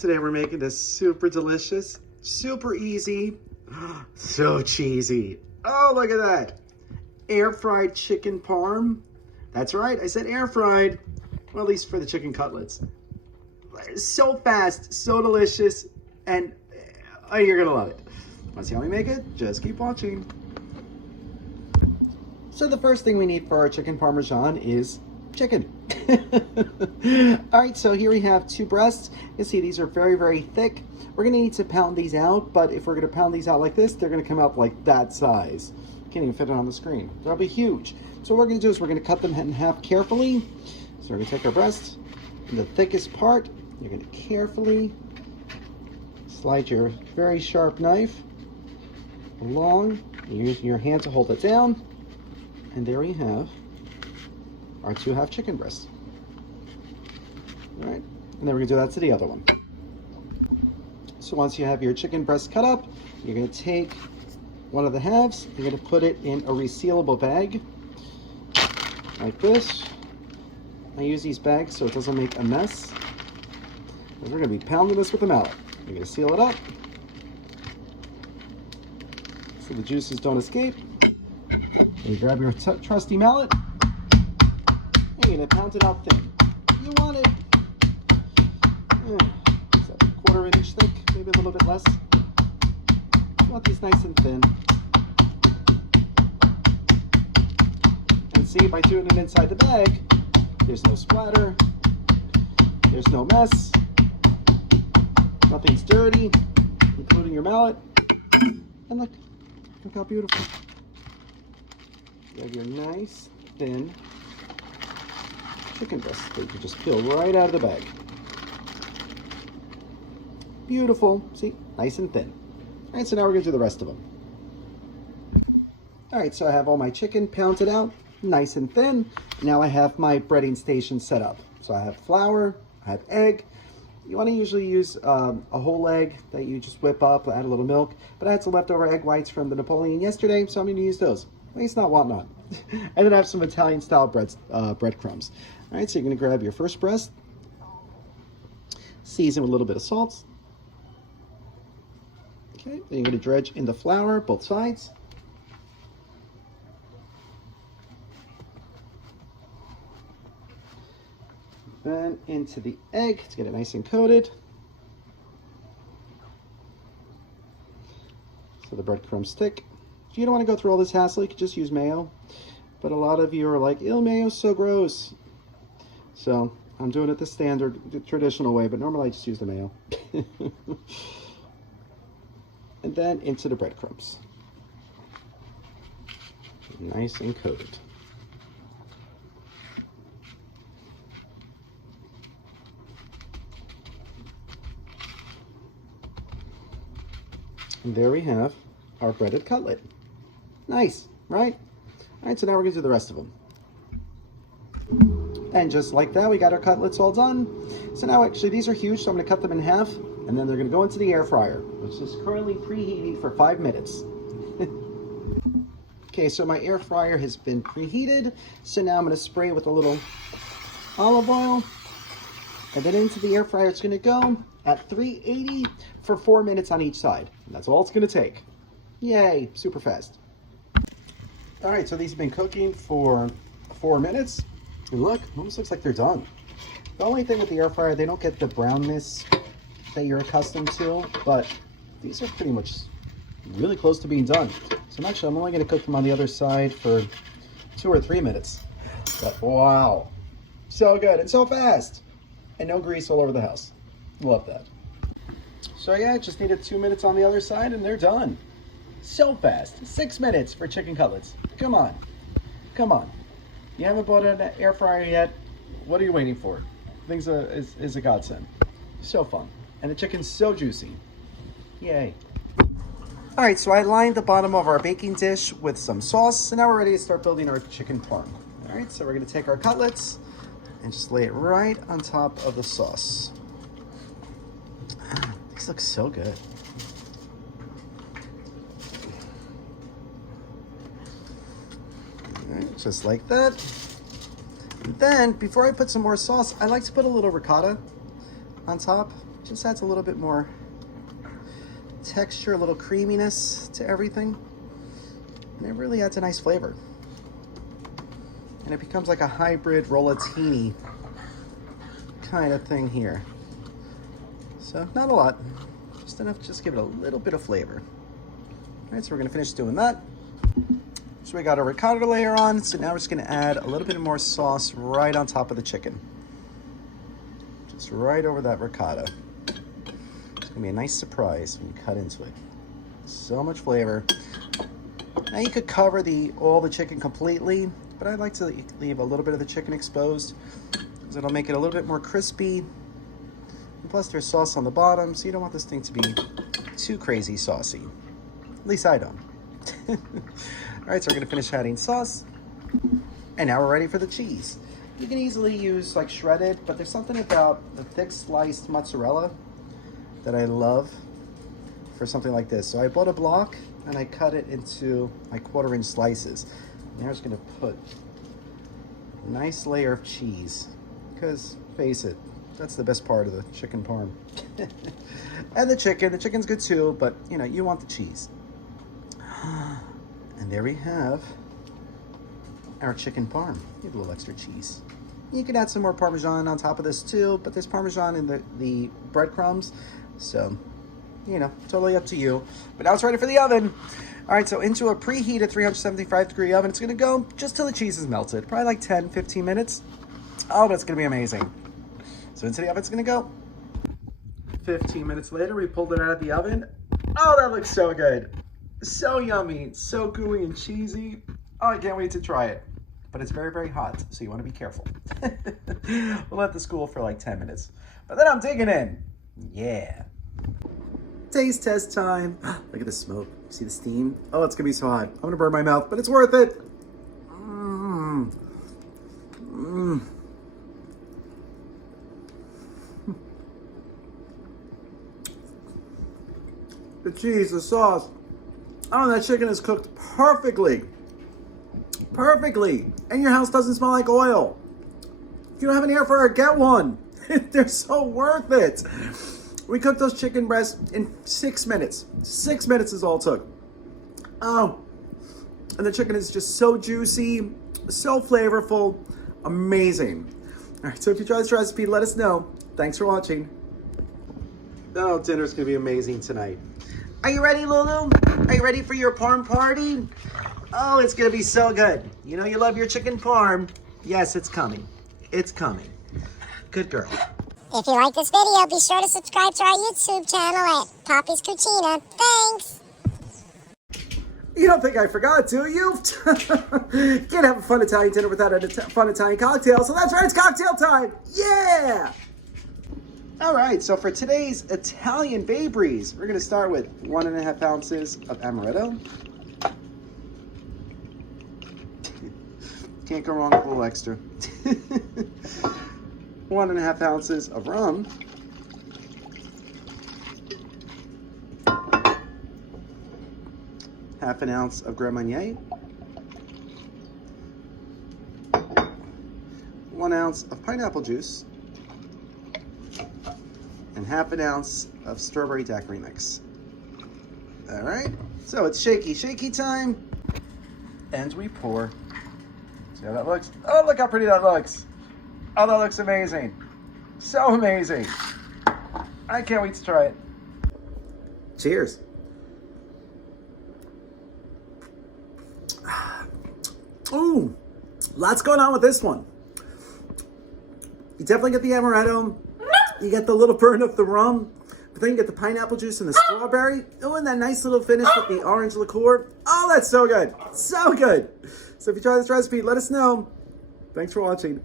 Today we're making this super delicious, super easy, so cheesy. Oh, look at that. Air fried chicken parm. That's right, I said air fried. Well, at least for the chicken cutlets. So fast, so delicious, and you're gonna love it. Want to see how we make it? Just keep watching. So the first thing we need for our chicken parmesan is chicken. All right, so here we have 2 breasts. You see these are very, very thick. We're gonna need to pound these out, but if we're gonna pound these out like this, they're gonna come out like that size. Can't even fit it on the screen. They'll be huge. So what we're gonna do is we're gonna cut them in half carefully. So we're gonna take our breast, and the thickest part, you're gonna carefully slide your very sharp knife along. You use your hand to hold it down. And there we have our 2 half chicken breasts. All right, and then we're gonna do that to the other one. So once you have your chicken breast cut up, you're gonna take one of the halves, you're gonna put it in a resealable bag, like this. I use these bags so it doesn't make a mess. And we're gonna be pounding this with a mallet. You're gonna seal it up so the juices don't escape. And you grab your trusty mallet, and you're gonna pound it out thin. You want it, is that a 1/4 inch thick, maybe a little bit less. You want these nice and thin. And see, by doing it inside the bag, there's no splatter, there's no mess, nothing's dirty, including your mallet. And look how beautiful. You have your nice, thin chicken breast that you can just peel right out of the bag. Beautiful. See? Nice and thin. All right, so now we're going to do the rest of them. All right, so I have all my chicken pounded out, nice and thin. Now I have my breading station set up. So I have flour, I have egg. You want to usually use a whole egg that you just whip up, add a little milk. But I had some leftover egg whites from the Napoleon yesterday, so I'm going to use those. Waste not, want not. And then I have some Italian-style breadcrumbs. All right, so you're going to grab your first breast, season with a little bit of salt. Okay, then you're going to dredge in the flour, both sides. Then into the egg to get it nice and coated. So the breadcrumbs stick. If you don't want to go through all this hassle, you could just use mayo. But a lot of you are like, ew, mayo's so gross. So I'm doing it the standard, the traditional way, but normally I just use the mayo. And then into the breadcrumbs. Nice and coated. And there we have our breaded cutlet. Nice, right? All right, so now we're gonna do the rest of them. And just like that, we got our cutlets all done. So now actually these are huge, so I'm gonna cut them in half, and then they're gonna go into the air fryer, which is currently preheating for 5 minutes. Okay, so my air fryer has been preheated. So now I'm gonna spray it with a little olive oil, and then into the air fryer it's gonna go at 380 for 4 minutes on each side. And that's all it's gonna take. Yay, super fast. All right, so these have been cooking for 4 minutes. And look, almost looks like they're done. The only thing with the air fryer, they don't get the brownness that you're accustomed to, but these are pretty much really close to being done. So actually, I'm only gonna cook them on the other side for 2 or 3 minutes. But wow, so good and so fast. And no grease all over the house. Love that. So yeah, just needed 2 minutes on the other side and they're done. So fast. 6 minutes for chicken cutlets. Come on. Come on. You haven't bought an air fryer yet? What are you waiting for? Things is a godsend. So fun. And the chicken's so juicy. Yay. All right, so I lined the bottom of our baking dish with some sauce. So now we're ready to start building our chicken parm. All right, so we're gonna take our cutlets and just lay it right on top of the sauce. These look so good. All right, just like that. And then, before I put some more sauce, I like to put a little ricotta on top. Just adds a little bit more texture, a little creaminess to everything. And it really adds a nice flavor. And it becomes like a hybrid rollatini kind of thing here. So not a lot, just enough to just give it a little bit of flavor. All right, so we're gonna finish doing that. So we got our ricotta layer on, so now we're just gonna add a little bit more sauce right on top of the chicken. Just right over that ricotta. It's gonna be a nice surprise when you cut into it. So much flavor. Now you could cover all the chicken completely, but I like to leave a little bit of the chicken exposed because it'll make it a little bit more crispy. And plus there's sauce on the bottom, so you don't want this thing to be too crazy saucy. At least I don't. All right, so we're gonna finish adding sauce. And now we're ready for the cheese. You can easily use like shredded, but there's something about the thick sliced mozzarella that I love for something like this. So I bought a block and I cut it into like 1/4-inch slices. And I'm just gonna put a nice layer of cheese, because face it, that's the best part of the chicken parm. And the chicken's good too, but you know, you want the cheese. And there we have our chicken parm. Need a little extra cheese. You can add some more Parmesan on top of this too, but there's Parmesan in the breadcrumbs, so you know, totally up to you. But now it's ready for the oven. All right, so into a preheated 375-degree oven, it's gonna go just till the cheese is melted, probably like 10-15 minutes. Oh, but it's gonna be amazing. So into the oven it's gonna go. 15 minutes later, we pulled it out of the oven. Oh, that looks so good. So yummy, so gooey and cheesy. Oh, I can't wait to try it. But it's very, very hot, so you wanna be careful. We'll let this cool for like 10 minutes. But then I'm digging in. Yeah. Taste test time. Look at the smoke. See the steam? Oh, it's gonna be so hot. I'm gonna burn my mouth, but it's worth it. Mmm. Mmm. The cheese, the sauce. Oh, that chicken is cooked perfectly. Perfectly. And your house doesn't smell like oil. If you don't have an air fryer, get one. They're so worth it. We cooked those chicken breasts in 6 minutes. 6 minutes is all it took. Oh, and the chicken is just so juicy, so flavorful, amazing. All right, so if you try this recipe, let us know. Thanks for watching. Oh, dinner's gonna be amazing tonight. Are you ready, Lulu? Are you ready for your parm party? Oh, it's gonna be so good. You know you love your chicken parm. Yes, it's coming. It's coming. Good girl. If you like this video, be sure to subscribe to our YouTube channel at Poppy's Cucina. Thanks! You don't think I forgot, do you? Can't have a fun Italian dinner without a fun Italian cocktail, so that's right, it's cocktail time! Yeah! All right, so for today's Italian vapors, we're gonna start with 1.5 ounces of amaretto. Can't go wrong with a little extra. 1.5 ounces of rum. Half an ounce of Grand Marnier. 1 ounce of pineapple juice. And half an ounce of strawberry daiquiri mix. All right, so it's shaky time. And we pour. See how that looks? Oh, look how pretty that looks. Oh, that looks amazing. So amazing. I can't wait to try it. Cheers. Ooh, lots going on with this one. You definitely get the amaretto. You get the little burn of the rum. But then you get the pineapple juice and the strawberry. Oh, and that nice little finish with the orange liqueur. Oh, that's so good. So good. So if you try this recipe, let us know. Thanks for watching.